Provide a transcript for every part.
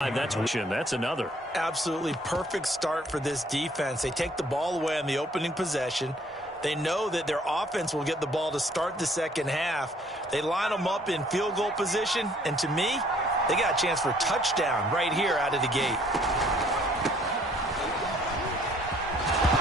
That's another. Absolutely perfect start for this defense. They take the ball away on the opening possession. They know that their offense will get the ball to start the second half. They line them up in field goal position, and to me, they got a chance for a touchdown right here out of the gate.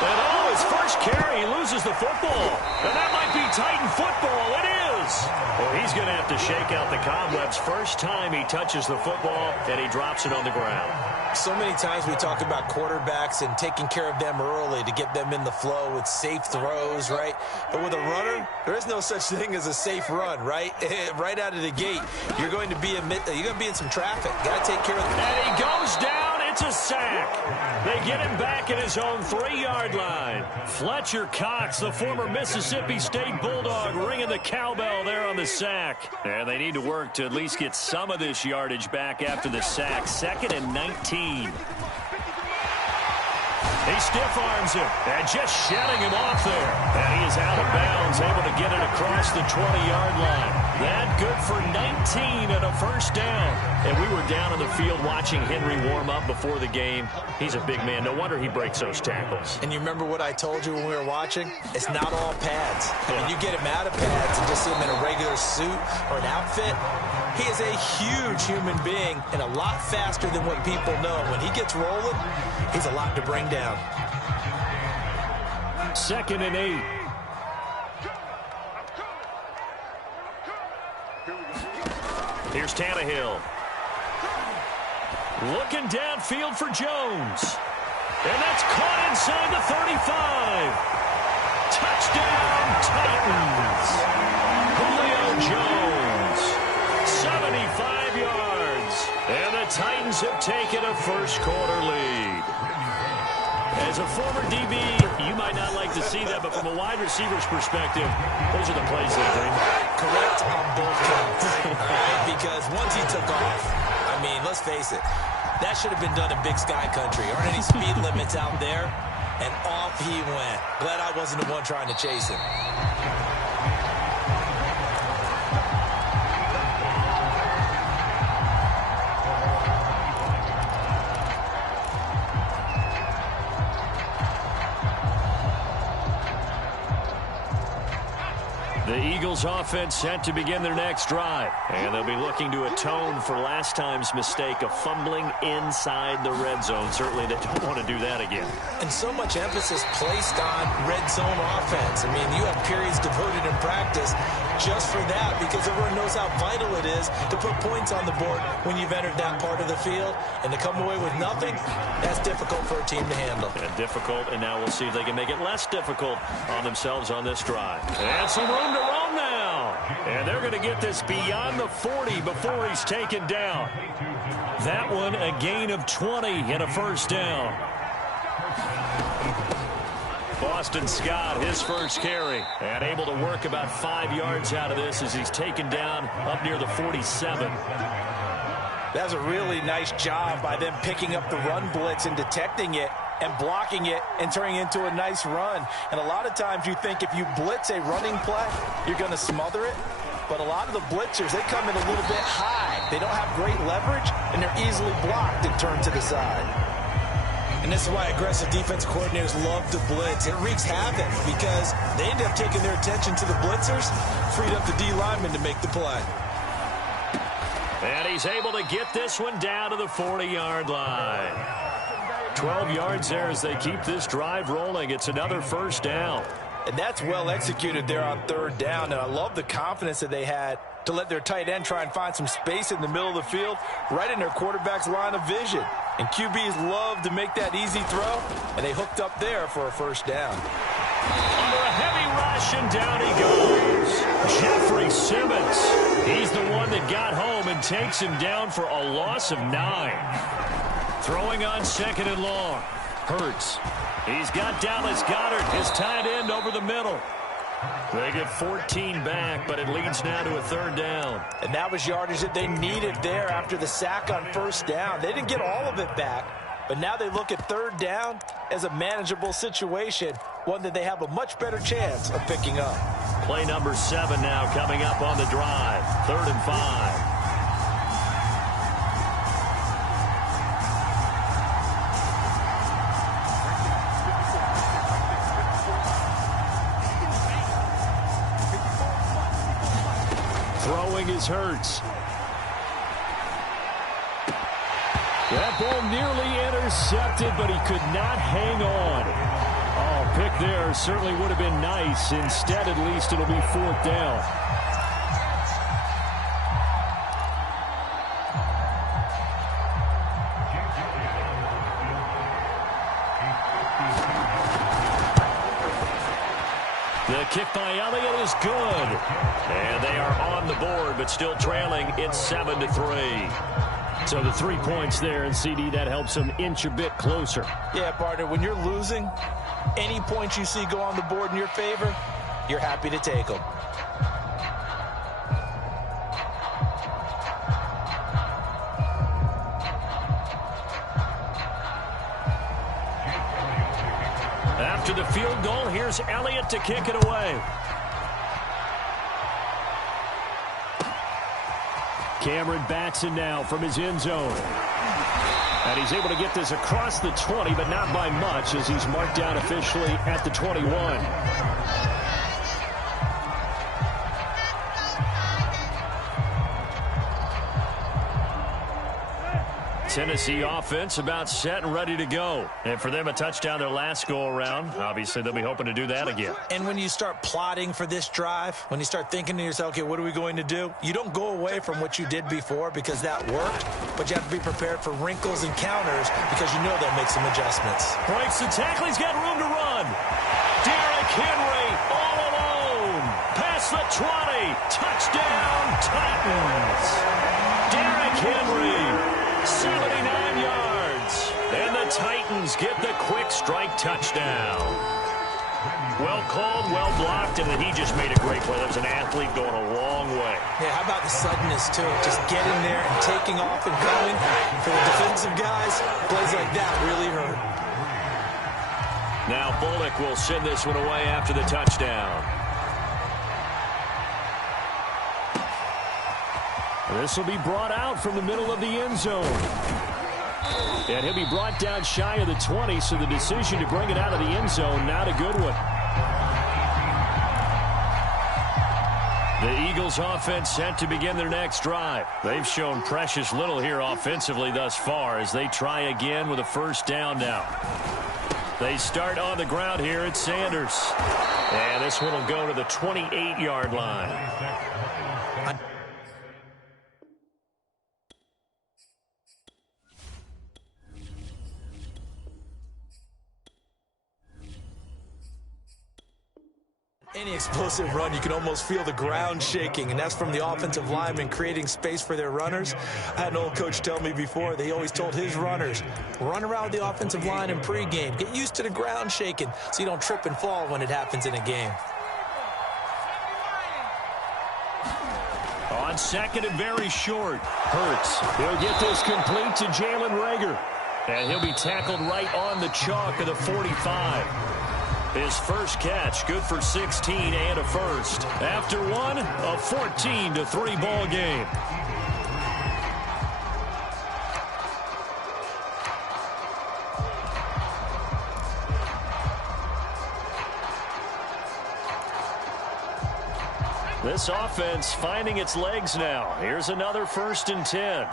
And his first carry, he loses the football. And that might be Titan football. It is. Well, he's going to have to shake out the cobwebs first time he touches the football, and he drops it on the ground. So many times we talk about quarterbacks and taking care of them early to get them in the flow with safe throws, right? But with a runner, there is no such thing as a safe run, right? Right out of the gate, you're going to be in some traffic. Got to take care of them. And he goes down. It's a sack. They get him back at his own 3-yard line. Fletcher Cox, the former Mississippi State Bulldog, ringing the cowbell there on the sack. And they need to work to at least get some of this yardage back after the sack. 2nd and 19. He stiff arms him and just shedding him off there. And he is out of bounds, able to get it across the 20-yard line. That good for 19 and a first down. And we were down on the field watching Henry warm up before the game. He's a big man. No wonder he breaks those tackles. And you remember what I told you when we were watching? It's not all pads. When you get him out of pads and just see him in a regular suit or an outfit, he is a huge human being and a lot faster than what people know. When he gets rolling, he's a lot to bring down. 2nd and 8. Here's Tannehill. Looking downfield for Jones. And that's caught inside the 35. Touchdown, Titans. Julio Jones. 75 yards. And the Titans have taken a first-quarter lead. As a former DB, you might not like to see that, but from a wide receiver's perspective, those are the plays they dream of. Correct on both counts. Because once he took off, I mean, let's face it, that should have been done in Big Sky Country. Aren't any speed limits out there? And off he went. Glad I wasn't the one trying to chase him. The Eagles offense set to begin their next drive. And they'll be looking to atone for last time's mistake of fumbling inside the red zone. Certainly they don't want to do that again. And so much emphasis placed on red zone offense. I mean, you have periods devoted in practice just for that because everyone knows how vital it is to put points on the board when you've entered that part of the field. And to come away with nothing, that's difficult for a team to handle. And difficult, and now we'll see if they can make it less difficult on themselves on this drive. And some room to roam now. And they're going to get this beyond the 40 before he's taken down. That one a gain of 20 and a first down. Boston Scott, his first carry, and able to work about 5 yards out of this as he's taken down up near the 47. That was a really nice job by them picking up the run blitz and detecting it and blocking it and turning it into a nice run. And a lot of times you think if you blitz a running play, you're going to smother it. But a lot of the blitzers, they come in a little bit high. They don't have great leverage, and they're easily blocked and turned to the side. And this is why aggressive defense coordinators love to blitz. It wreaks havoc because they end up taking their attention to the blitzers, freed up the D lineman to make the play. And he's able to get this one down to the 40-yard line. 12 yards there as they keep this drive rolling. It's another first down. And that's well executed there on third down. And I love the confidence that they had to let their tight end try and find some space in the middle of the field, right in their quarterback's line of vision. And QBs love to make that easy throw, and they hooked up there for a first down. Under a heavy rush, and down he goes. Jeffrey Simmons. He's the one that got home and takes him down for a loss of 9. Throwing on 2nd and long. Hurts. He's got Dallas Goedert, his tight end, over the middle. They get 14 back, but it leads now to a third down. And that was yardage that they needed there after the sack on first down. They didn't get all of it back, but now they look at third down as a manageable situation, one that they have a much better chance of picking up. Play number 7 now coming up on the drive. 3rd and 5. throwing is Hurts. That ball nearly intercepted, but he could not hang on. Oh, pick there certainly would have been nice. Instead, at least, it'll be 4th down. The kick by Elliott is good. And they are on the board, but still trailing. It's 7-3. So the 3 points there, and CD, that helps them inch a bit closer. Yeah, partner, when you're losing, any points you see go on the board in your favor, you're happy to take them. After the field goal, here's Elliott to kick it away. Cameron Batson now from his end zone. And he's able to get this across the 20, but not by much, as he's marked down officially at the 21. Tennessee offense about set and ready to go. And for them, a touchdown their last go-around. Obviously, they'll be hoping to do that again. And when you start plotting for this drive, when you start thinking to yourself, okay, what are we going to do? You don't go away from what you did before because that worked, but you have to be prepared for wrinkles and counters because you know they'll make some adjustments. Breaks the tackle. He's got room to run. Derrick Henry all alone. Past the 20. Touchdown, Titans. Derrick Henry. 79 yards. And the Titans get the quick strike touchdown. Well called, well blocked, and then he just made a great play. That was an athlete going a long way. Yeah, how about the suddenness, too? Just getting there and taking off and going. For the defensive guys, plays like that really hurt. Now Bullock will send this one away after the touchdown. This will be brought out from the middle of the end zone. And he'll be brought down shy of the 20, so the decision to bring it out of the end zone, not a good one. The Eagles offense set to begin their next drive. They've shown precious little here offensively thus far as they try again with a first down now. They start on the ground here at Sanders. And this one will go to the 28-yard line. Any explosive run, you can almost feel the ground shaking, and that's from the offensive linemen creating space for their runners. I had an old coach tell me before, they always told his runners, run around the offensive line in pregame. Get used to the ground shaking so you don't trip and fall when it happens in a game. On second and very short, Hurts. He'll get this complete to Jalen Reagor. And he'll be tackled right on the chalk of the 45. His first catch, good for 16 and a first. After one, a 14-3 ball game. This offense finding its legs now. Here's another 1st and 10.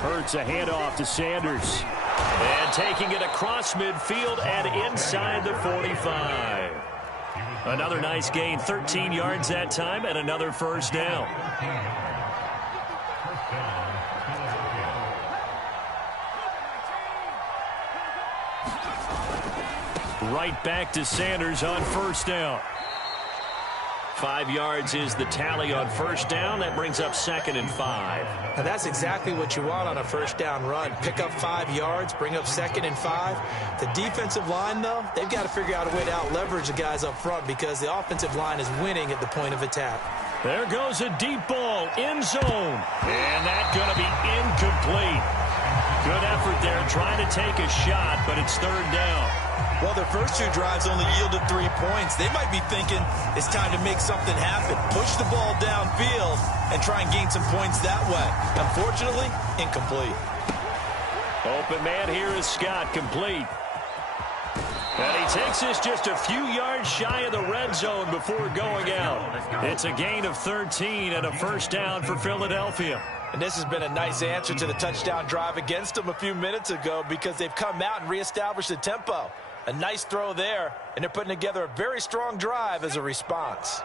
Hurts a handoff to Sanders. And taking it across midfield and inside the 45. Another nice gain, 13 yards that time, and another first down. Right back to Sanders on first down. 5 yards is the tally on first down. That brings up 2nd and 5. And that's exactly what you want on a first down run. Pick up 5 yards, bring up 2nd and 5. The defensive line, though, they've got to figure out a way to out-leverage the guys up front because the offensive line is winning at the point of attack. There goes a deep ball, end zone. And that's going to be incomplete. Good effort there, trying to take a shot, but it's 3rd down. Well, their first 2 drives only yielded 3 points. They might be thinking it's time to make something happen. Push the ball downfield and try and gain some points that way. Unfortunately, incomplete. Open man here is Scott, complete. And he takes this just a few yards shy of the red zone before going out. It's a gain of 13 and a first down for Philadelphia. And this has been a nice answer to the touchdown drive against them a few minutes ago because they've come out and reestablished the tempo. A nice throw there, and they're putting together a very strong drive as a response.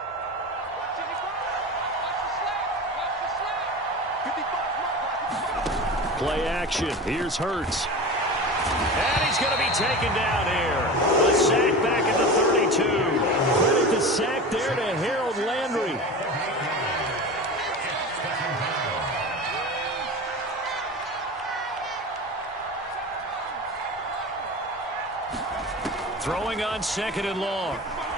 Play action. Here's Hurts. And he's going to be taken down here. A sack back at the 32. Credit the sack there to Harold Landry. Throwing on second and long.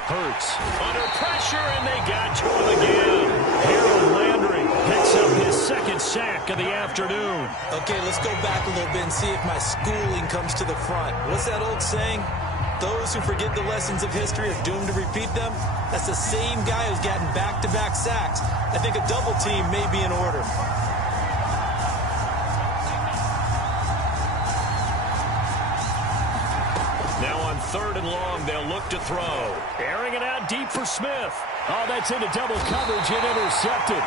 Hurts under pressure, and they got to him again. Harold Landry picks up his second sack of the afternoon. Okay, let's go back a little bit and see if my schooling comes to the front. What's that old saying? Those who forget the lessons of history are doomed to repeat them. That's the same guy who's gotten back-to-back sacks. I think a double team may be in order. Third and long, they'll look to throw. Airing it out deep for Smith. Oh, that's into double coverage and intercepted.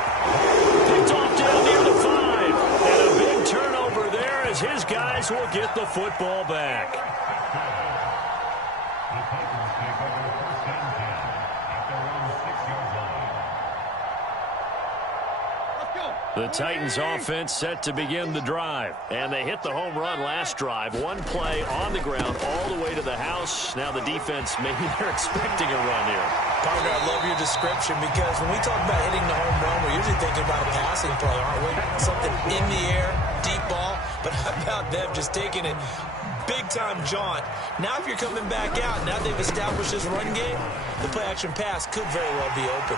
Picked off down near the 5. And a big turnover there as his guys will get the football back. The Titans offense set to begin the drive. And they hit the home run last drive. One play on the ground all the way to the house. Now the defense, maybe they're expecting a run here. Partner, I love your description because when we talk about hitting the home run, we're usually thinking about a passing play, aren't we? Something in the air, deep ball. But how about them just taking it big-time jaunt? Now if you're coming back out, now they've established this run game, the play-action pass could very well be open.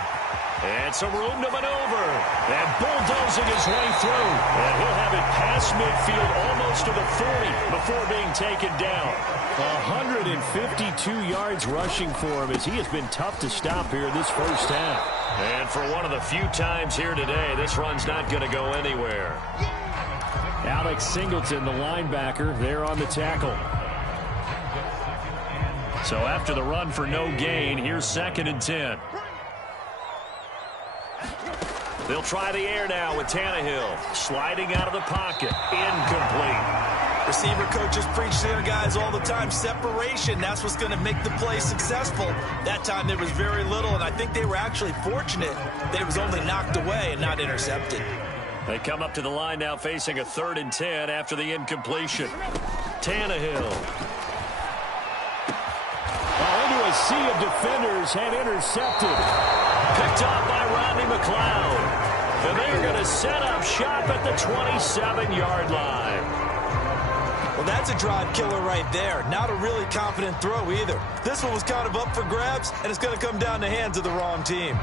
And some room to maneuver. And bulldozing his way through. And he'll have it past midfield almost to the 40 before being taken down. 152 yards rushing for him as he has been tough to stop here this first half. And for one of the few times here today, this run's not going to go anywhere. Alex Singleton, the linebacker, there on the tackle. So after the run for no gain, here's 2nd and 10. They'll try the air now with Tannehill. Sliding out of the pocket. Incomplete. Receiver coaches preach to their guys all the time. Separation, that's what's going to make the play successful. That time there was very little, and I think they were actually fortunate that it was only knocked away and not intercepted. They come up to the line now facing a 3rd and 10 after the incompletion. Tannehill. Into a sea of defenders and intercepted. Picked off by Rodney McLeod. And they're going to set up shop at the 27-yard line. Well, that's a drive killer right there. Not a really confident throw either. This one was kind of up for grabs, and it's going to come down the hands of the wrong team.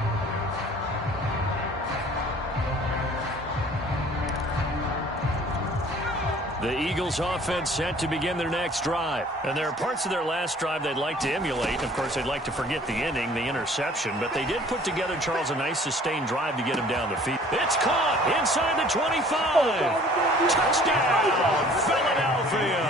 The Eagles offense set to begin their next drive. And there are parts of their last drive they'd like to emulate. Of course, they'd like to forget the inning, the interception. But they did put together, Charles, a nice sustained drive to get him down the field. It's caught inside the 25. Touchdown, Philadelphia.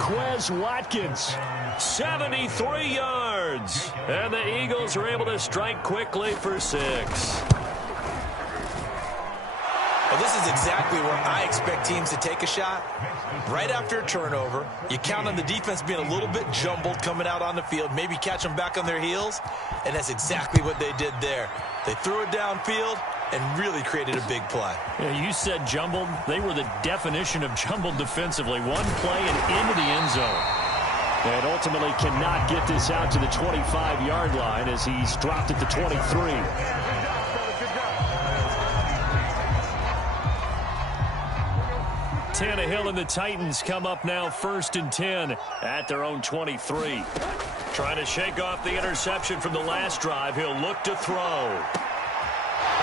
Quez Watkins, 73 yards. And the Eagles are able to strike quickly for 6. Well, this is exactly where I expect teams to take a shot. Right after a turnover, you count on the defense being a little bit jumbled coming out on the field, maybe catch them back on their heels, and that's exactly what they did there. They threw it downfield and really created a big play. Yeah, you said jumbled. They were the definition of jumbled defensively. One play and into the end zone. And ultimately cannot get this out to the 25-yard line as he's dropped at the 23. Tannehill and the Titans come up now 1st and 10 at their own 23. Trying to shake off the interception from the last drive. He'll look to throw.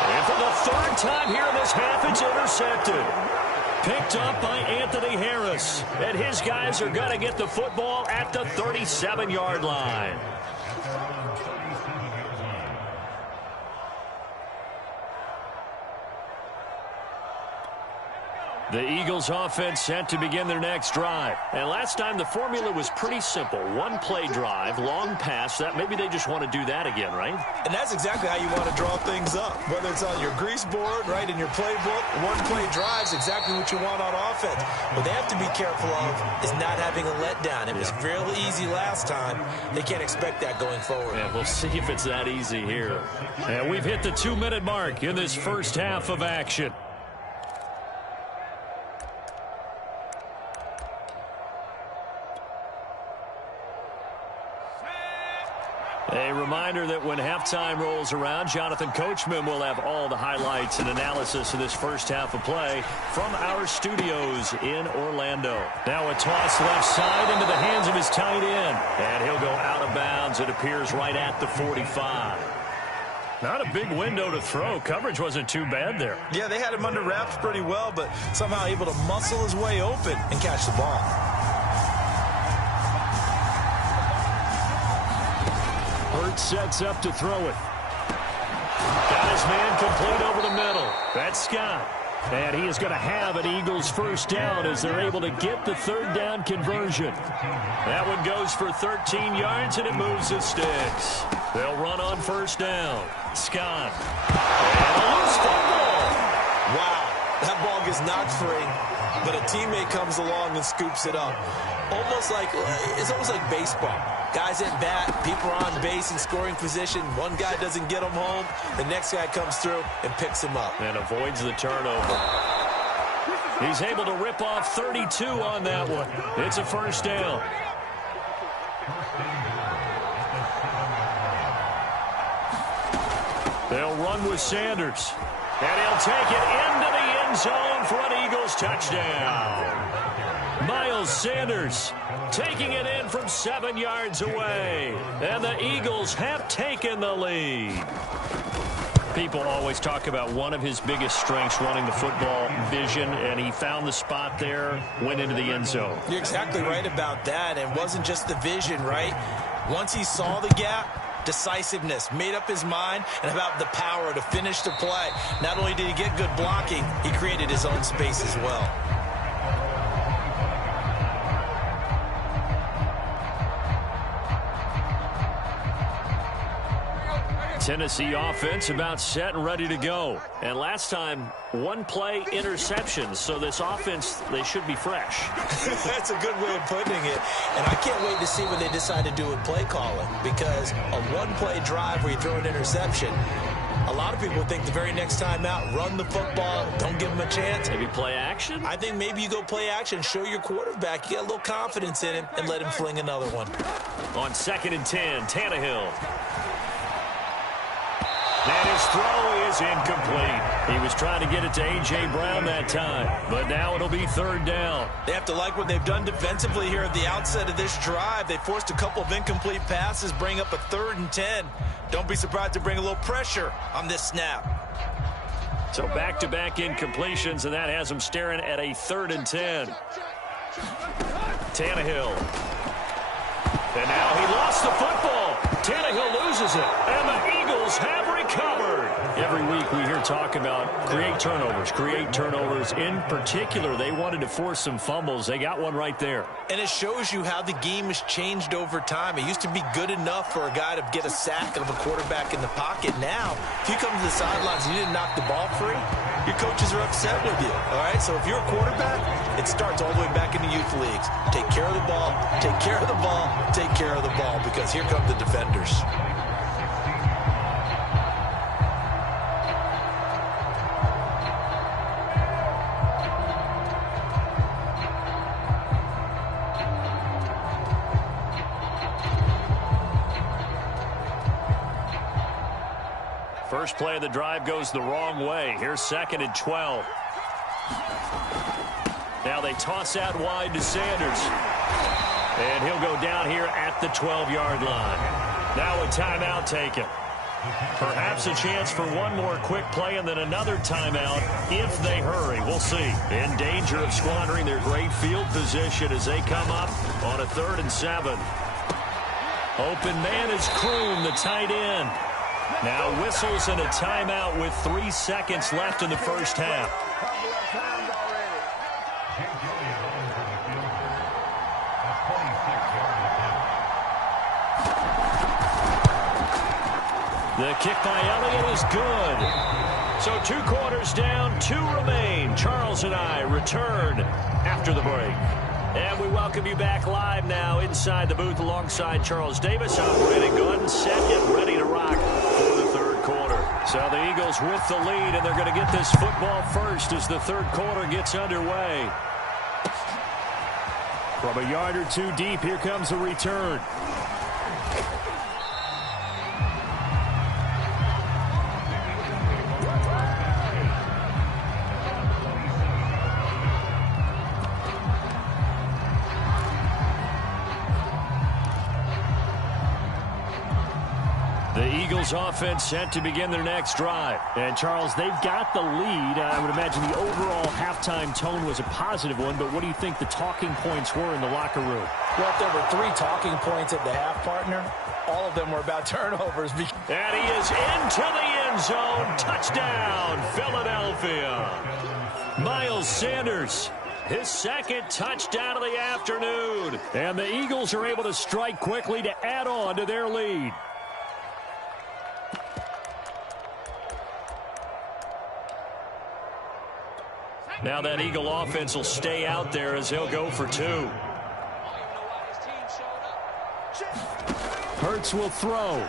And for the 3rd time here in this half, it's intercepted. Picked up by Anthony Harris. And his guys are going to get the football at the 37-yard line. The Eagles offense set to begin their next drive. And last time the formula was pretty simple. One play drive, long pass. That maybe they just want to do that again, right? And that's exactly how you want to draw things up. Whether it's on your grease board, right, in your playbook, one play drive is exactly what you want on offense. What they have to be careful of is not having a letdown. It was fairly easy last time. They can't expect that going forward. And we'll see if it's that easy here. And we've hit the 2-minute mark in this first half of action. A reminder that when halftime rolls around, Jonathan Coachman will have all the highlights and analysis of this first half of play from our studios in Orlando. Now a toss left side into the hands of his tight end. And he'll go out of bounds. It appears right at the 45. Not a big window to throw. Coverage wasn't too bad there. Yeah, they had him under wraps pretty well, but somehow able to muscle his way open and catch the ball. Hurts sets up to throw it. Got his man complete over the middle. That's Scott. And he is going to have an Eagles first down as they're able to get the third down conversion. That one goes for 13 yards, and it moves the sticks. They'll run on first down. Scott. And a loose football. Wow, that ball gets knocked free, but a teammate comes along and scoops it up. It's almost like baseball. Guys at bat, people are on base in scoring position. One guy doesn't get him home. The next guy comes through and picks him up. And avoids the turnover. He's able to rip off 32 on that one. It's a first down. They'll run with Sanders. And he'll take it into the end zone for an Eagles touchdown. Miles Sanders taking it in from 7 yards away. And the Eagles have taken the lead. People always talk about one of his biggest strengths running the football, vision, and he found the spot there, went into the end zone. You're exactly right about that. And it wasn't just the vision, right? Once he saw the gap, decisiveness, made up his mind, and about the power to finish the play. Not only did he get good blocking, he created his own space as well. Tennessee offense about set and ready to go. And last time, one play interceptions. So this offense, they should be fresh. That's a good way of putting it. And I can't wait to see what they decide to do with play calling. Because a one-play drive where you throw an interception, a lot of people think the very next time out, run the football, don't give him a chance. Maybe play action? I think maybe you go play action, show your quarterback, you got a little confidence in him, and let him fling another one. On 2nd and 10, Tannehill. And his throw is incomplete. He was trying to get it to A.J. Brown that time, but now it'll be third down. They have to like what they've done defensively here at the outset of this drive. They forced a couple of incomplete passes, bring up a 3rd and 10. Don't be surprised to bring a little pressure on this snap. So back-to-back incompletions, and that has him staring at a 3rd and 10. Tannehill. And now he lost the football. Tannehill loses it, and the Eagles have recovered. Every week we hear talk about create turnovers. In particular, they wanted to force some fumbles. They got one right there. And it shows you how the game has changed over time. It used to be good enough for a guy to get a sack of a quarterback in the pocket. Now, if you come to the sidelines and you didn't knock the ball free, your coaches are upset with you. All right, so if you're a quarterback, it starts all the way back in the youth leagues. Take care of the ball, take care of the ball, take care of the ball, because here come the defenders. First play of the drive goes the wrong way. Here's 2nd and 12. Now they toss out wide to Sanders. And he'll go down here at the 12-yard line. Now a timeout taken. Perhaps a chance for one more quick play and then another timeout if they hurry. We'll see. In danger of squandering their great field position as they come up on a 3rd and 7. Open man is Kroon, the tight end. Now whistles and a timeout with 3 seconds left in the first half. The kick by Elliott is good. So 2 quarters down, 2 remain. Charles and I return after the break. And we welcome you back live now inside the booth alongside Charles Davis, operating gun, set, and ready to rock for the third quarter. So the Eagles with the lead, and they're going to get this football first as the third quarter gets underway. From a yard or 2 deep, here comes a return. Offense set to begin their next drive. And Charles, they've got the lead. I would imagine the overall halftime tone was a positive one, but what do you think the talking points were in the locker room? Well, if there were 3 talking points at the half, partner, all of them were about turnovers. And he is into the end zone. Touchdown, Philadelphia. Miles Sanders, his second touchdown of the afternoon. And the Eagles are able to strike quickly to add on to their lead. Now that Eagle offense will stay out there as he'll go for 2. Hurts will throw.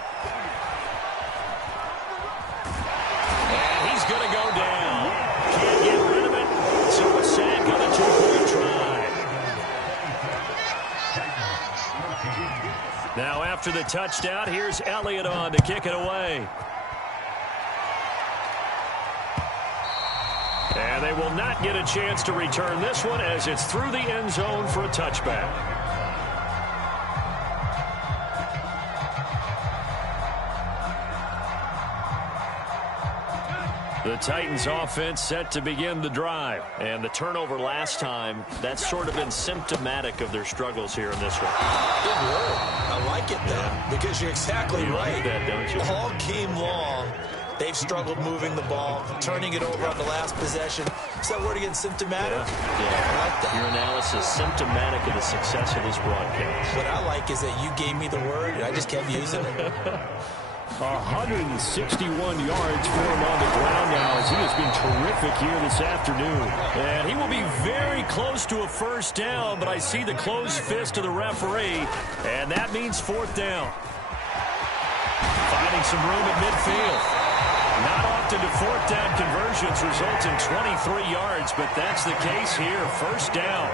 And he's going to go down. Can't get rid of it. So a sack on a 2-point try. Now after the touchdown, here's Elliott on to kick it away. And they will not get a chance to return this one as it's through the end zone for a touchback. The Titans offense set to begin the drive. And the turnover last time, that's sort of been symptomatic of their struggles here in this one. Good word. I like it, though, because you're exactly right. Like that, don't you? All game long, they've struggled moving the ball, turning it over on the last possession. Is that word again, symptomatic? Yeah. I like that. Your analysis symptomatic of the success of this broadcast. What I like is that you gave me the word, and I just kept using it. 161 yards for him on the ground now as he has been terrific here this afternoon. And he will be very close to a first down, but I see the closed fist of the referee, and that means 4th down. Finding some room at midfield. Not often do 4th down conversions result in 23 yards, but that's the case here. First down.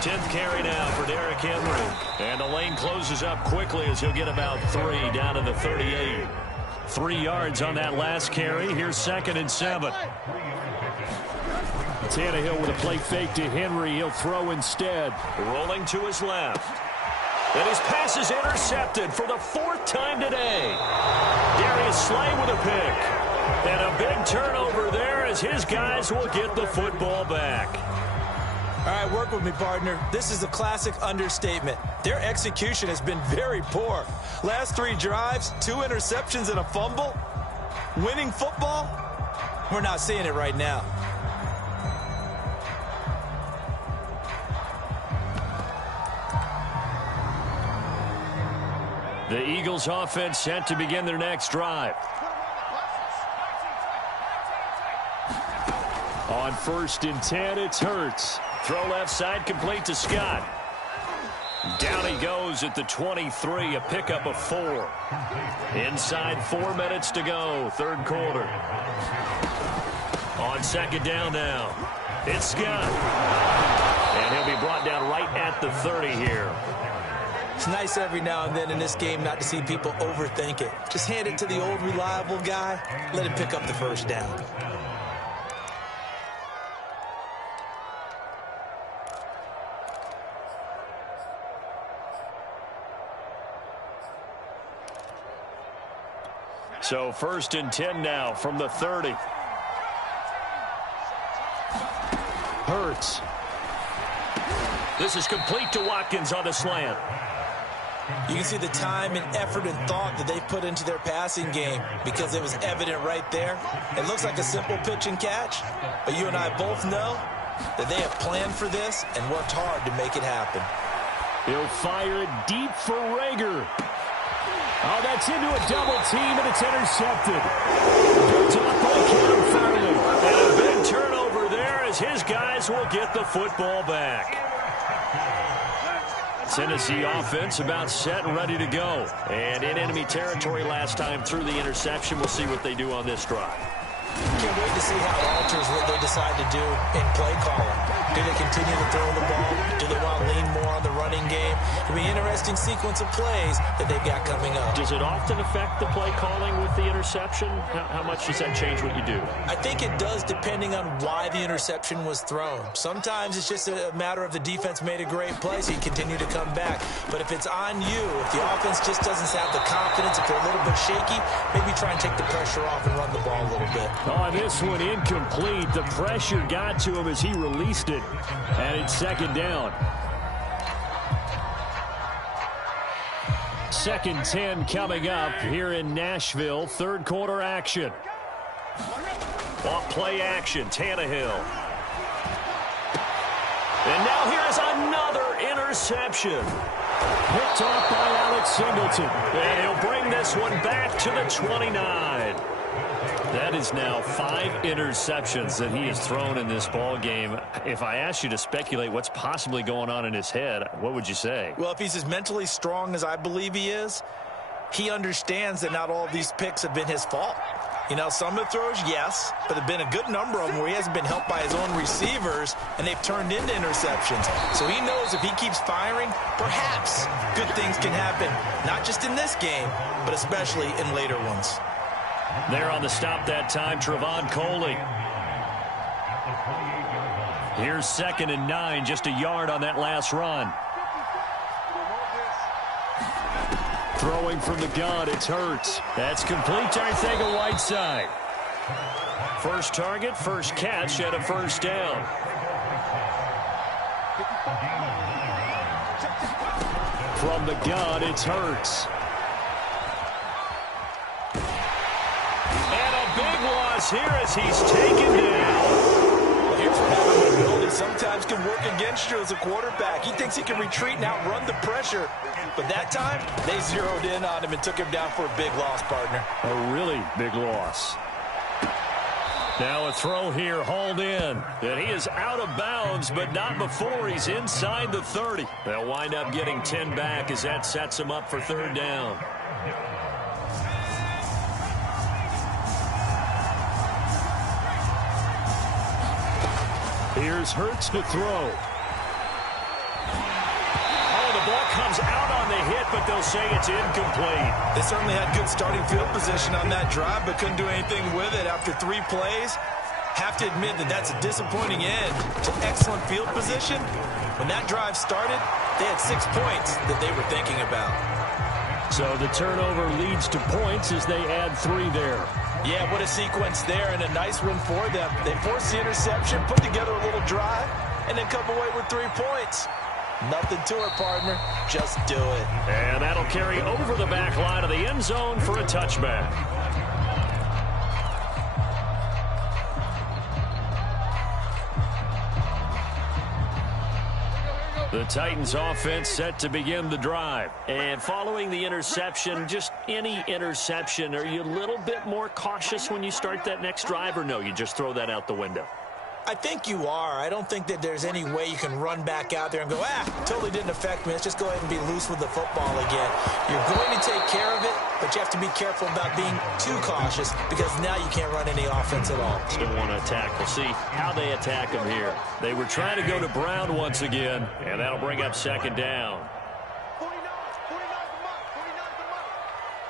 10th carry now for Derrick Henry. And the lane closes up quickly as he'll get about 3 down to the 38. 3 yards on that last carry. Here's 2nd and 7. Tannehill with a play fake to Henry. He'll throw instead. Rolling to his left. And his pass is intercepted for the 4th time today. Darius Slay with a pick. And a big turnover there as his guys will get the football back. All right, work with me, partner. This is a classic understatement. Their execution has been very poor. Last 3 drives, 2 interceptions and a fumble. Winning football? We're not seeing it right now. The Eagles offense set to begin their next drive. On 1st and 10, it's Hurts. Throw left side complete to Scott. Down he goes at the 23, a pickup of 4. Inside 4 minutes to go, 3rd quarter. On 2nd down now, it's Scott. And he'll be brought down right at the 30 here. It's nice every now and then in this game not to see people overthink it. Just hand it to the old reliable guy, let him pick up the first down. So 1st and 10 now from the 30. Hurts. This is complete to Watkins on the slant. You can see the time and effort and thought that they put into their passing game because it was evident right there. It looks like a simple pitch and catch, but you and I both know that they have planned for this and worked hard to make it happen. He'll fire it deep for Rager. Oh, that's into a double team, and it's intercepted. Picked off by Cam Farley. And a big turnover there as his guys will get the football back. Tennessee offense about set and ready to go. And in enemy territory last time through the interception. We'll see what they do on this drive. Can't wait to see how it alters what they decide to do in play calling. Do they continue to throw the ball? Do they want to lean more on the running game? It'll be an interesting sequence of plays that they've got coming up. Does it often affect the play calling with the interception? How much does that change what you do? I think it does depending on why the interception was thrown. Sometimes it's just a matter of the defense made a great play, so you continue to come back. But if it's on you, if the offense just doesn't have the confidence, if they're a little bit shaky, maybe try and take the pressure off and run the ball a little bit. On this one, incomplete. The pressure got to him as he released it. And it's second down. 2nd 10 coming up here in Nashville. Third quarter action. Off play action, Tannehill. And now here's another interception. Picked off by Alex Singleton. And he'll bring this one back to the 29. That is now 5 interceptions that he has thrown in this ball game. If I asked you to speculate what's possibly going on in his head, what would you say? Well, if he's as mentally strong as I believe he is, he understands that not all of these picks have been his fault. You know, some of the throws, yes, but there have been a good number of them where he hasn't been helped by his own receivers, and they've turned into interceptions. So he knows if he keeps firing, perhaps good things can happen, not just in this game, but especially in later ones. There on the stop that time, Trevon Coley. Here's 2nd and 9, just a yard on that last run. Throwing from the gun, it's Hurts. That's complete to Arcega-Whiteside. First target, first catch, and a first down. From the gun, it's Hurts. Here as he's taken down. Here's what having mobility sometimes can work against you as a quarterback. He thinks he can retreat and outrun the pressure. But that time, they zeroed in on him and took him down for a big loss, partner. A really big loss. Now a throw here, hauled in. And he is out of bounds, but not before he's inside the 30. They'll wind up getting 10 back as that sets him up for third down. Here's Hurts to throw. Oh, the ball comes out on the hit, but they'll say it's incomplete. They certainly had good starting field position on that drive, but couldn't do anything with it after 3 plays. Have to admit that that's a disappointing end to excellent field position. When that drive started, they had 6 points that they were thinking about. So the turnover leads to points as they add 3 there. Yeah, what a sequence there, and a nice win for them. They forced the interception, put together a little drive, and then come away with 3 points. Nothing to it, partner. Just do it. And that'll carry over the back line of the end zone for a touchback. The Titans offense set to begin the drive. And following the interception, just any interception, are you a little bit more cautious when you start that next drive, or no, you just throw that out the window? I think you are. I don't think that there's any way you can run back out there and go, totally didn't affect me. Let's just go ahead and be loose with the football again. You're going to take care of it, but you have to be careful about being too cautious because now you can't run any offense at all. Still want to attack. We'll see how they attack him here. They were trying to go to Brown once again, and that'll bring up second down. 49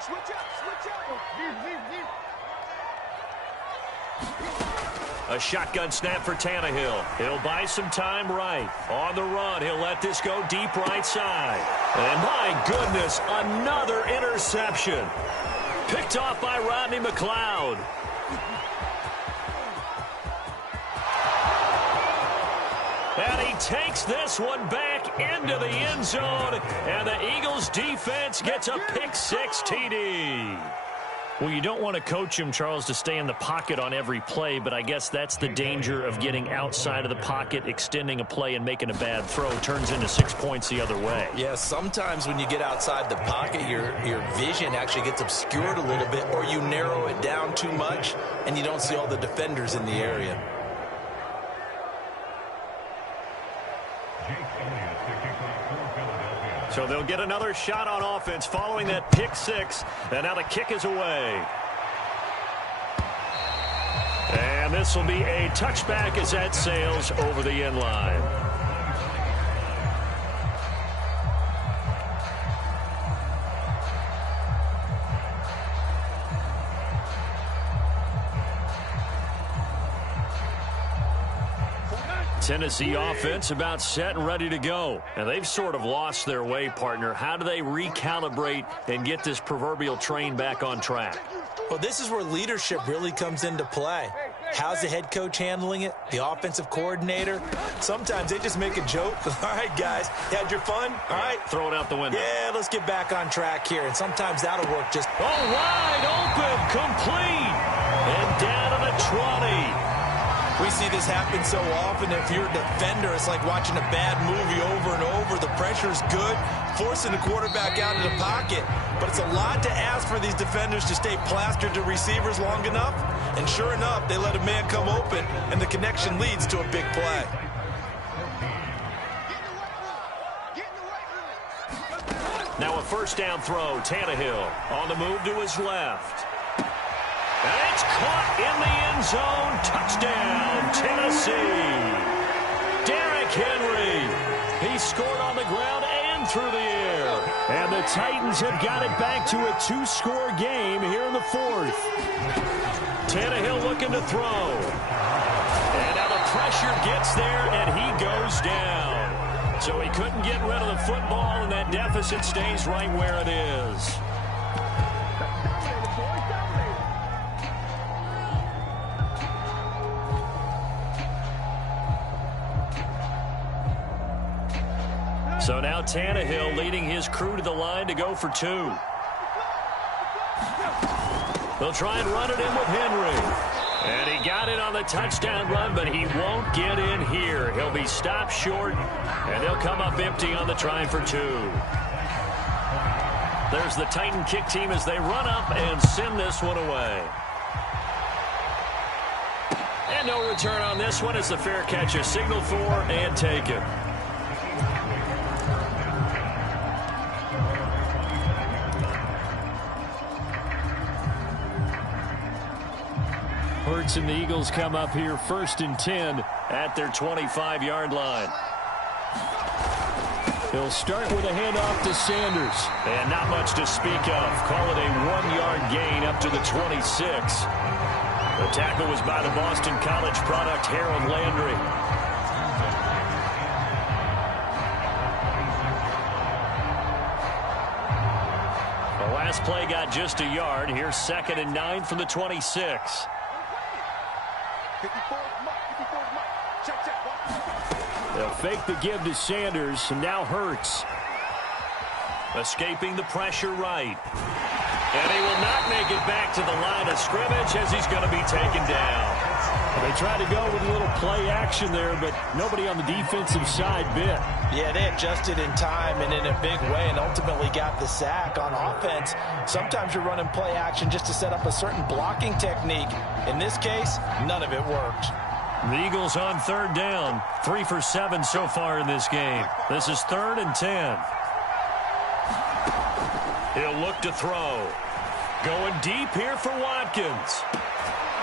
Switch up. A shotgun snap for Tannehill. He'll buy some time right. On the run, he'll let this go deep right side. And my goodness, another interception. Picked off by Rodney McLeod. And he takes this one back into the end zone. And the Eagles defense gets a pick 6 TD. Well, you don't want to coach him, Charles, to stay in the pocket on every play, but I guess that's the danger of getting outside of the pocket, extending a play, and making a bad throw. Turns into 6 points the other way. Yeah, sometimes when you get outside the pocket, your vision actually gets obscured a little bit, or you narrow it down too much, and you don't see all the defenders in the area. So they'll get another shot on offense following that pick six. And now the kick is away. And this will be a touchback as that sails over the end line. Tennessee offense about set and ready to go. And they've sort of lost their way, partner. How do they recalibrate and get this proverbial train back on track? Well, this is where leadership really comes into play. How's the head coach handling it? The offensive coordinator? Sometimes they just make a joke. All right, guys, you had your fun? All right. Throw it out the window. Yeah, let's get back on track here. And sometimes that'll work just... Oh, wide open, complete. And down to the 20. We see this happen so often. If you're a defender, it's like watching a bad movie over and over. The pressure's good, forcing the quarterback out of the pocket. But it's a lot to ask for these defenders to stay plastered to receivers long enough. And sure enough, they let a man come open, and the connection leads to a big play. Now a first down throw. Tannehill on the move to his left. And it's caught in the end zone. Touchdown, Tennessee. Derrick Henry. He scored on the ground and through the air. And the Titans have got it back to a 2-score game here in the fourth. Tannehill looking to throw. And now the pressure gets there, and he goes down. So he couldn't get rid of the football, and that deficit stays right where it is. So now Tannehill leading his crew to the line to go for two. They'll try and run it in with Henry. And he got it on the touchdown run, but he won't get in here. He'll be stopped short, and they'll come up empty on the try for two. There's the Titan kick team as they run up and send this one away. And no return on this one as the fair catch is signaled for and taken. Hurts and the Eagles come up here 1st and 10 at their 25-yard line. He'll start with a handoff to Sanders. And not much to speak of. Call it a 1-yard gain up to the 26. The tackle was by the Boston College product, Harold Landry. The last play got just a yard. Here's 2nd and 9 from the 26. They'll fake the give to Sanders, and now Hurts. Escaping the pressure right. And he will not make it back to the line of scrimmage as he's going to be taken down. They tried to go with a little play action there, but nobody on the defensive side bit. Yeah, they adjusted in time and in a big way and ultimately got the sack. On offense, sometimes you're running play action just to set up a certain blocking technique. In this case, none of it worked. The Eagles on 3rd down. 3 for 7 so far in this game. This is 3rd and 10. He'll look to throw. Going deep here for Watkins.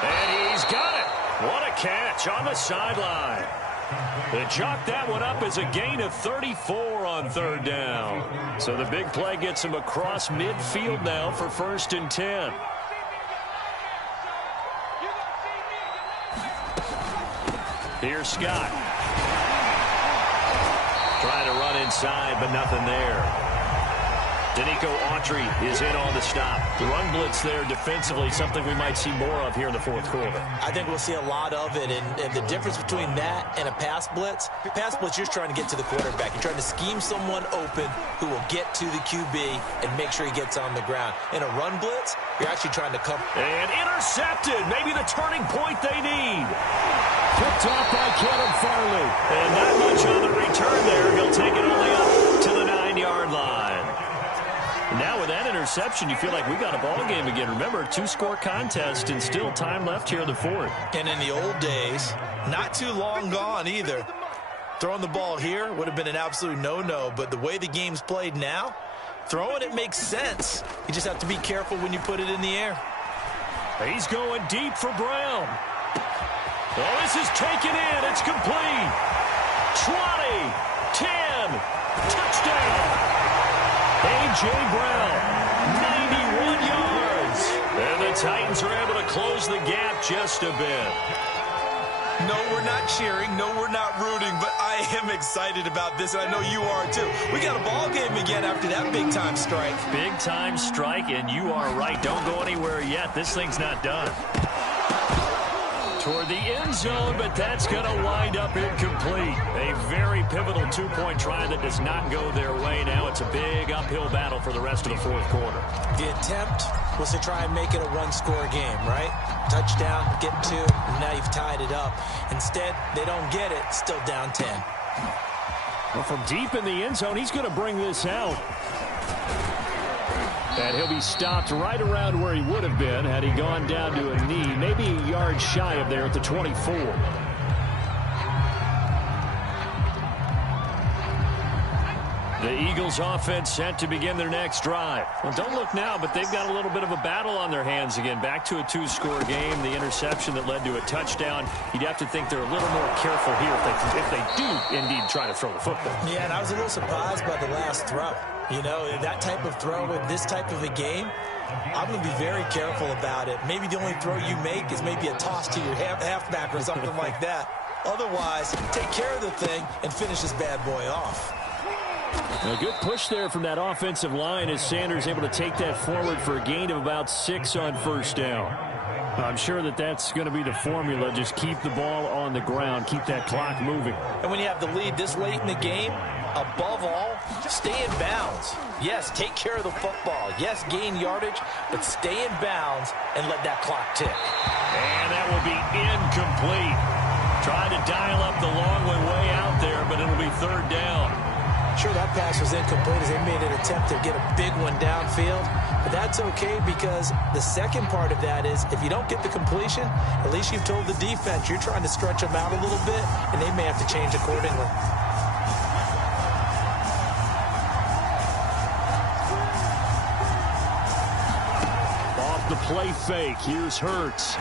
And he's got it. What a catch on the sideline. They chalk that one up as a gain of 34 on 3rd down. So the big play gets him across midfield now for 1st and 10. Here's Scott. Trying to run inside, but nothing there. Danico Autry is in on the stop. The run blitz there defensively, something we might see more of here in the fourth quarter. I think we'll see a lot of it, and the difference between that and a pass blitz, you're trying to get to the quarterback. You're trying to scheme someone open who will get to the QB and make sure he gets on the ground. In a run blitz, you're actually trying to come. And intercepted, maybe the turning point they need. Picked off by Kevin Farley. And not much on the return there. He'll take it only up to the 9-yard line. Now with that interception, you feel like we got a ball game again. Remember, 2-score contest and still time left here in the fourth. And in the old days, not too long gone either, throwing the ball here would have been an absolute no-no. But the way the game's played now, throwing it makes sense. You just have to be careful when you put it in the air. He's going deep for Brown. Oh, this is taken in. It's complete. 20, 10, touchdown. A.J. Brown, 91 yards. And the Titans are able to close the gap just a bit. No, we're not cheering. No, we're not rooting. But I am excited about this, and I know you are too. We got a ball game again after that big-time strike. Big-time strike, and you are right. Don't go anywhere yet. This thing's not done. Toward the end zone, but that's going to wind up incomplete. A very pivotal two-point try that does not go their way. Now it's a big uphill battle for the rest of the fourth quarter. The attempt was to try and make it a one-score game, right? Touchdown, get 2, and now you've tied it up. Instead, they don't get it, still down 10. Well, from deep in the end zone, he's going to bring this out. And he'll be stopped right around where he would have been had he gone down to a knee, maybe a yard shy of there at the 24. The Eagles offense set to begin their next drive. Well, don't look now, but they've got a little bit of a battle on their hands again. Back to a 2-score game. The interception that led to a touchdown. You'd have to think they're a little more careful here if they do indeed try to throw the football. Yeah, and I was a little surprised by the last throw. You know, that type of throw in this type of a game, I'm going to be very careful about it. Maybe the only throw you make is maybe a toss to your halfback or something like that. Otherwise, take care of the thing and finish this bad boy off. A good push there from that offensive line as Sanders able to take that forward for a gain of about 6 on first down. I'm sure that's going to be the formula. Just keep the ball on the ground. Keep that clock moving. And when you have the lead this late in the game, above all, stay in bounds. Yes, take care of the football. Yes, gain yardage, but stay in bounds and let that clock tick. And that will be incomplete. Tried to dial up the long way out there, but it'll be third down. Sure, that pass was incomplete as they made an attempt to get a big one downfield. But that's okay because the second part of that is if you don't get the completion, at least you've told the defense you're trying to stretch them out a little bit, and they may have to change accordingly. Off the play fake, here's Hurts.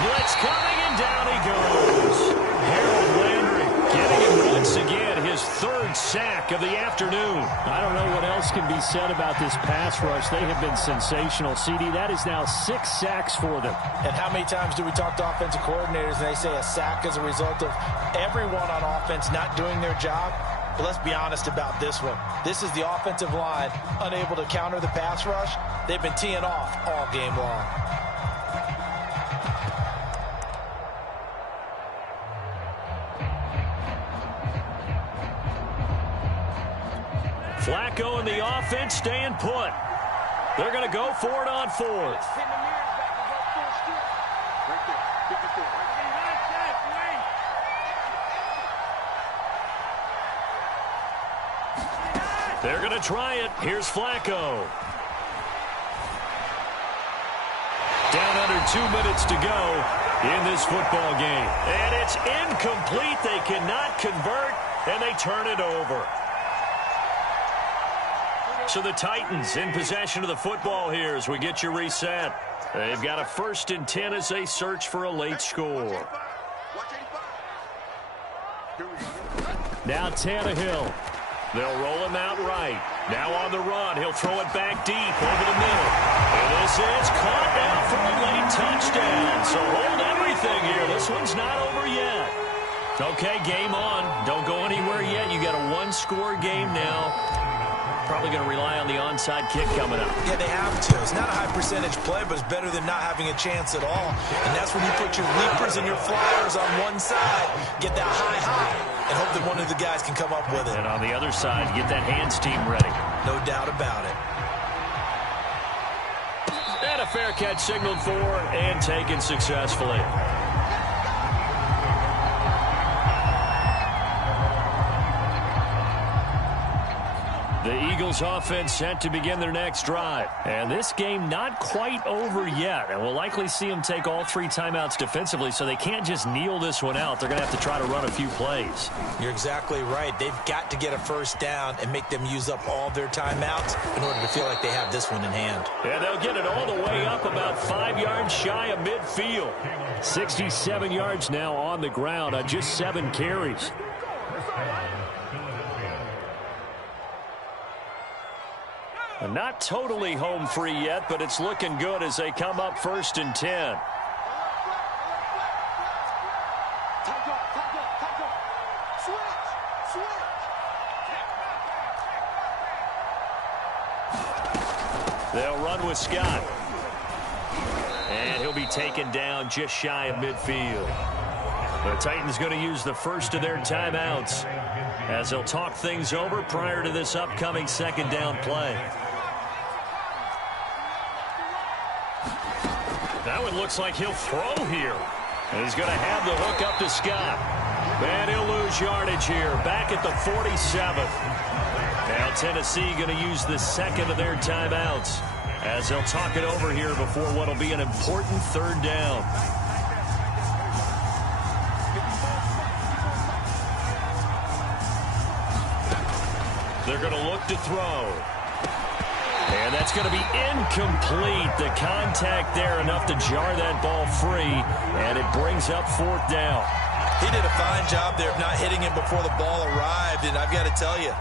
Blitz coming, and down he goes. Harold Landry getting him once again, his third sack of the afternoon. I don't know what else can be said about this pass rush. They have been sensational. CD, that is now 6 sacks for them. And how many times do we talk to offensive coordinators and they say a sack is a result of everyone on offense not doing their job? But let's be honest about this one. This is the offensive line unable to counter the pass rush. They've been teeing off all game long. Flacco and the offense staying put. They're going to go for it on fourth. They're going to try it. Here's Flacco. Down under 2 minutes to go in this football game. And it's incomplete. They cannot convert, and they turn it over. So the Titans in possession of the football here as we get you reset. They've got a 1st and 10 as they search for a late score. Now Tannehill. They'll roll him out right. Now on the run. He'll throw it back deep over the middle. And this is caught down for a late touchdown. So hold everything here. This one's not over yet. Okay, game on. Don't go anywhere yet. You got a 1-score game now. probably going to rely on the onside kick coming up. Yeah, they have to. It's not a high percentage play, but it's better than not having a chance at all. And that's when you put your leapers and your flyers on one side, get that high, and hope that one of the guys can come up with it. And on the other side, get that hands team ready. No doubt about it. And a fair catch signaled for and taken successfully. The Eagles offense set to begin their next drive. And this game not quite over yet. And we'll likely see them take all 3 timeouts defensively, so they can't just kneel this one out. They're going to have to try to run a few plays. You're exactly right. They've got to get a first down and make them use up all their timeouts in order to feel like they have this one in hand. And they'll get it all the way up about 5 yards shy of midfield. 67 yards now on the ground on just 7 carries. Not totally home free yet, but it's looking good as they come up 1st and 10. They'll run with Scott. And he'll be taken down just shy of midfield. The Titans going to use the first of their timeouts as they'll talk things over prior to this upcoming 2nd down play. That one looks like he'll throw here. And he's going to have the hook up to Scott. And he'll lose yardage here. Back at the 47th. Now Tennessee going to use the 2nd of their timeouts as they'll talk it over here before what will be an important 3rd down. They're going to look to throw. And that's going to be incomplete. The contact there enough to jar that ball free, and it brings up 4th down. He did a fine job there of not hitting him before the ball arrived, and I've got to tell you,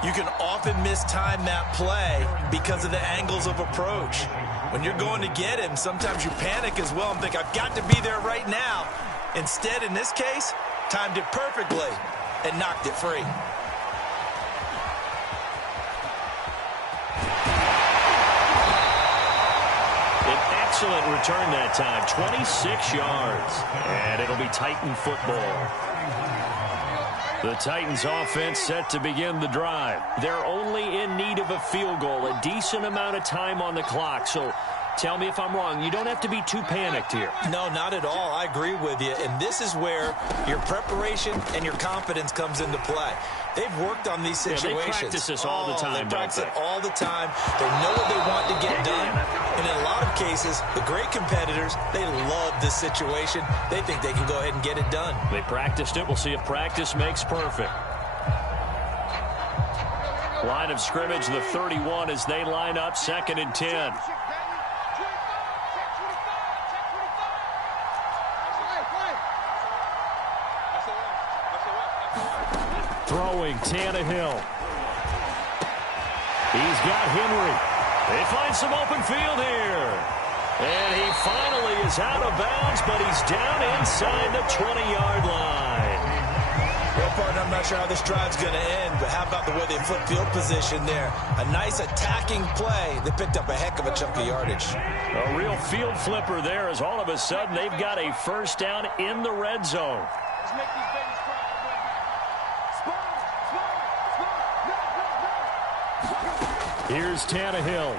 you can often mistime that play because of the angles of approach. When you're going to get him, sometimes you panic as well and think, I've got to be there right now. Instead, in this case, timed it perfectly and knocked it free. Excellent return that time, 26 yards, and it'll be Titan football. The Titans offense set to begin the drive. They're only in need of a field goal, a decent amount of time on the clock, so tell me if I'm wrong. You don't have to be too panicked here. No, not at all. I agree with you, and this is where your preparation and your confidence comes into play. They've worked on these situations. They practice this all the time, They practice it all the time. They know what they want to get done. And in a lot of cases, the great competitors, they love this situation. They think they can go ahead and get it done. They practiced it. We'll see if practice makes perfect. Line of scrimmage, the 31 as they line up 2nd and 10. Throwing, Tannehill. He's got Henry. They find some open field here. And he finally is out of bounds, but he's down inside the 20-yard line. Well, partner, I'm not sure how this drive's going to end, but how about the way they flip field position there? A nice attacking play. They picked up a heck of a chunk of yardage. A real field flipper there as all of a sudden they've got a first down in the red zone. Let's make these babies cry. Here's Tannehill.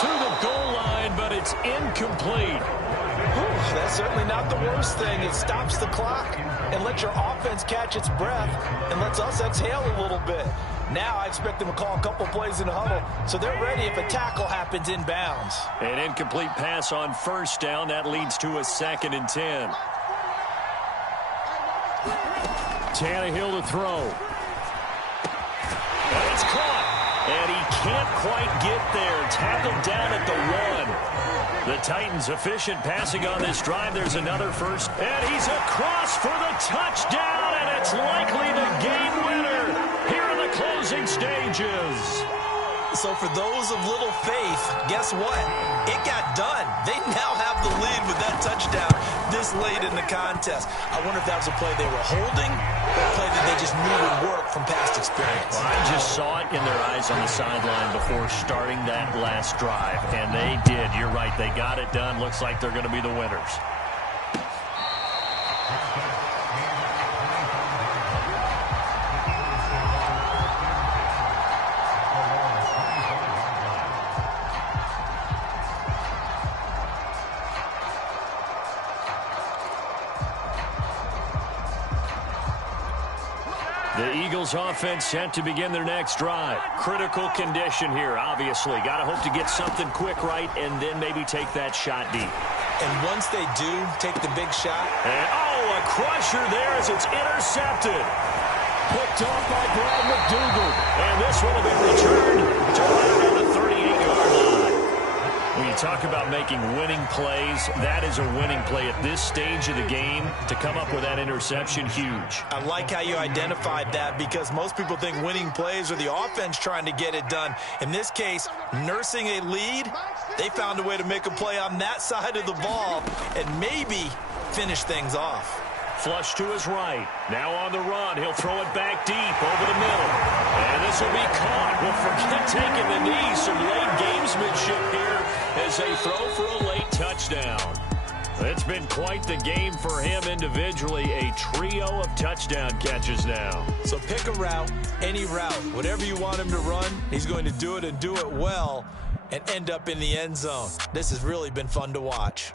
To the goal line, but it's incomplete. That's certainly not the worst thing. It stops the clock and lets your offense catch its breath and lets us exhale a little bit. Now I expect them to call a couple plays in the huddle, so they're ready if a tackle happens inbounds. An incomplete pass on first down. That leads to a 2nd and 10. Tannehill to throw. And it's caught. And he can't quite get there. Tackled down at the 1. The Titans efficient passing on this drive. There's another first. And he's across for the touchdown. And it's likely the game winner here in the closing stages. So for those of little faith, guess what? It got done. They now have the lead with that touchdown this late in the contest. I wonder if that was a play they were holding or a play that they just knew would work from past experience. Well, I just saw it in their eyes on the sideline before starting that last drive, and they did. You're right. They got it done. Looks like they're going to be the winners. The Eagles offense set to begin their next drive. Critical condition here, obviously. Got to hope to get something quick right and then maybe take that shot deep. And once they do take the big shot. And, oh, a crusher there as it's intercepted. Picked off by Brad McDougal. And this one will be returned to right around the 38-yard line. When you talk about making winning plays, that is a winning play at this stage of the game. To come up with that interception, huge. I like how you identified that because most people think winning plays are the offense trying to get it done. In this case, nursing a lead, they found a way to make a play on that side of the ball and maybe finish things off. Flush to his right. Now on the run. He'll throw it back deep over the middle. And this will be caught. Well, forget taking the knee. Some late gamesmanship here as they throw for a late touchdown. It's been quite the game for him individually. A trio of touchdown catches now. So pick a route, any route. Whatever you want him to run, he's going to do it and do it well and end up in the end zone. This has really been fun to watch.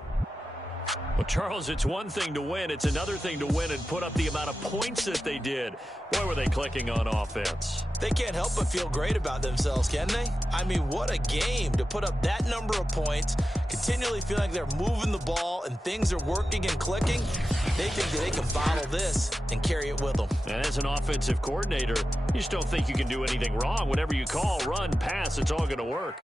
Well, Charles, it's one thing to win. It's another thing to win and put up the amount of points that they did. Boy, were they clicking on offense. They can't help but feel great about themselves, can they? I mean, what a game to put up that number of points, continually feel like they're moving the ball and things are working and clicking. They think that they can bottle this and carry it with them. And as an offensive coordinator, you just don't think you can do anything wrong. Whatever you call, run, pass, it's all going to work.